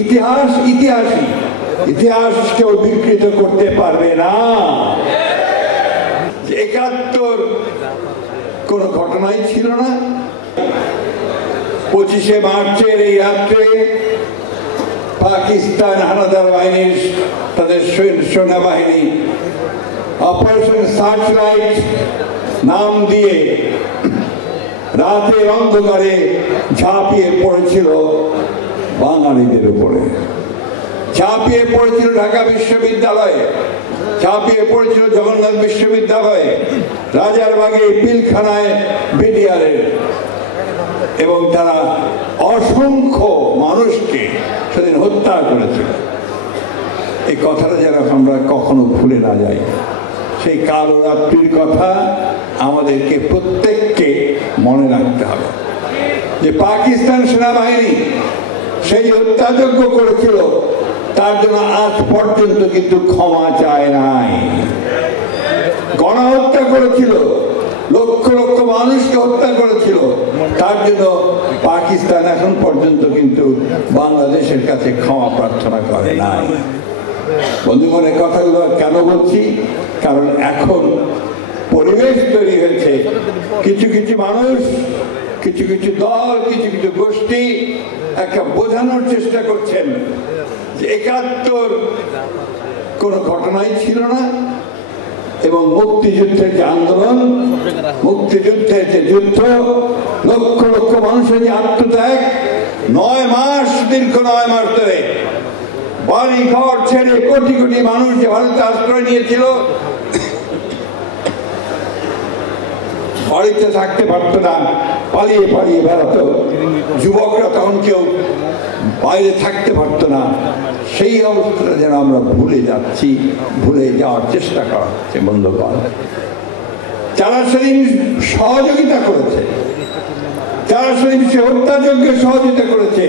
ইতিহাস ইতিহাসই, ইতিহাস কেউ বিকৃত করতে পারবে না। ৭১ কোন ঘটনাই ছিল না। ২৫শে মার্চের এই রাত্রে পাকিস্তান হানাদার বাহিনীর তাদের সেনাবাহিনী অপারেশন সার্চলাইট নাম দিয়ে রাতের অন্ধকারে ঝাঁপিয়ে পড়েছিল বাঙালিদের উপরে, ঝাঁপিয়ে পড়েছিল ঢাকা বিশ্ববিদ্যালয়ে, ঝাঁপিয়ে পড়েছিল জগন্নাথ বিশ্ববিদ্যালয়ে, রাজারবাগে, পিলখানায়, বিডিআরের, এবং তারা অসংখ্য মানুষকে সেদিন হত্যা করেছিল। এই কথাটা যেন আমরা কখনো ভুলে না যাই। সেই কালো রাত্রির কথা আমাদেরকে প্রত্যেককে মনে রাখতে হবে যে পাকিস্তান সেনাবাহিনী সেই হত্যাযজ্ঞ করেছিল, তার জন্য আজ পর্যন্ত কিন্তু ক্ষমা চায় নাই। গণহত্যা করেছিল, লক্ষ লক্ষ মানুষকে হত্যা করেছিল, তার জন্য পাকিস্তান এখন পর্যন্ত কিন্তু বাংলাদেশের কাছে ক্ষমা প্রার্থনা করে নাই। বন্ধুগণ, এই কথাগুলো কেন বলছি? কারণ এখন পরিবেশ তৈরি হয়েছে, কিছু কিছু মানুষ, কিছু কিছু দল, কিছু কিছু গোষ্ঠী একটা বোঝানোর চেষ্টা করছেন যে ৭১ কোন ঘটনাই ছিল না, এবং মুক্তিযুদ্ধের যে আন্দোলন, মুক্তিযুদ্ধের যে যুদ্ধ, লক্ষ লক্ষ মানুষের যে আত্মত্যাগ, ৯ মাস, দীর্ঘ ৯ মাস ধরে বাড়ি ঘর ছেড়ে কোটি কোটি মানুষ যে ভারতে আশ্রয় নিয়েছিল, বাড়িতে থাকতে পারত না, পালিয়ে পালিয়ে বেড়াতো। যুবকরা তখন কেউ বাইরে থাকতে পারত না। সেই অবস্থাটা যেন আমরা ভুলে যাচ্ছি, ভুলে যাওয়ার চেষ্টা করা হচ্ছে। বন্ধুগণ, যারা সেদিন সহযোগিতা করেছে, যারা সেদিন সে হত্যাযজ্ঞে সহযোগিতা করেছে,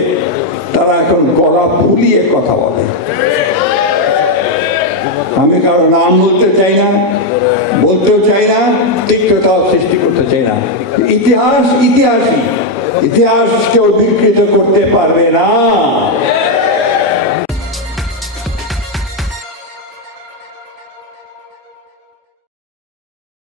তারা এখন গলা ফুলিয়ে কথা বলে। আমি কারো নাম বলতে চাই না, বলতেও চাই না, তিক্ততাও সৃষ্টি করতে চাই না। ইতিহাস ইতিহাসই, ইতিহাস কেউ বিকৃত করতে পারবে না।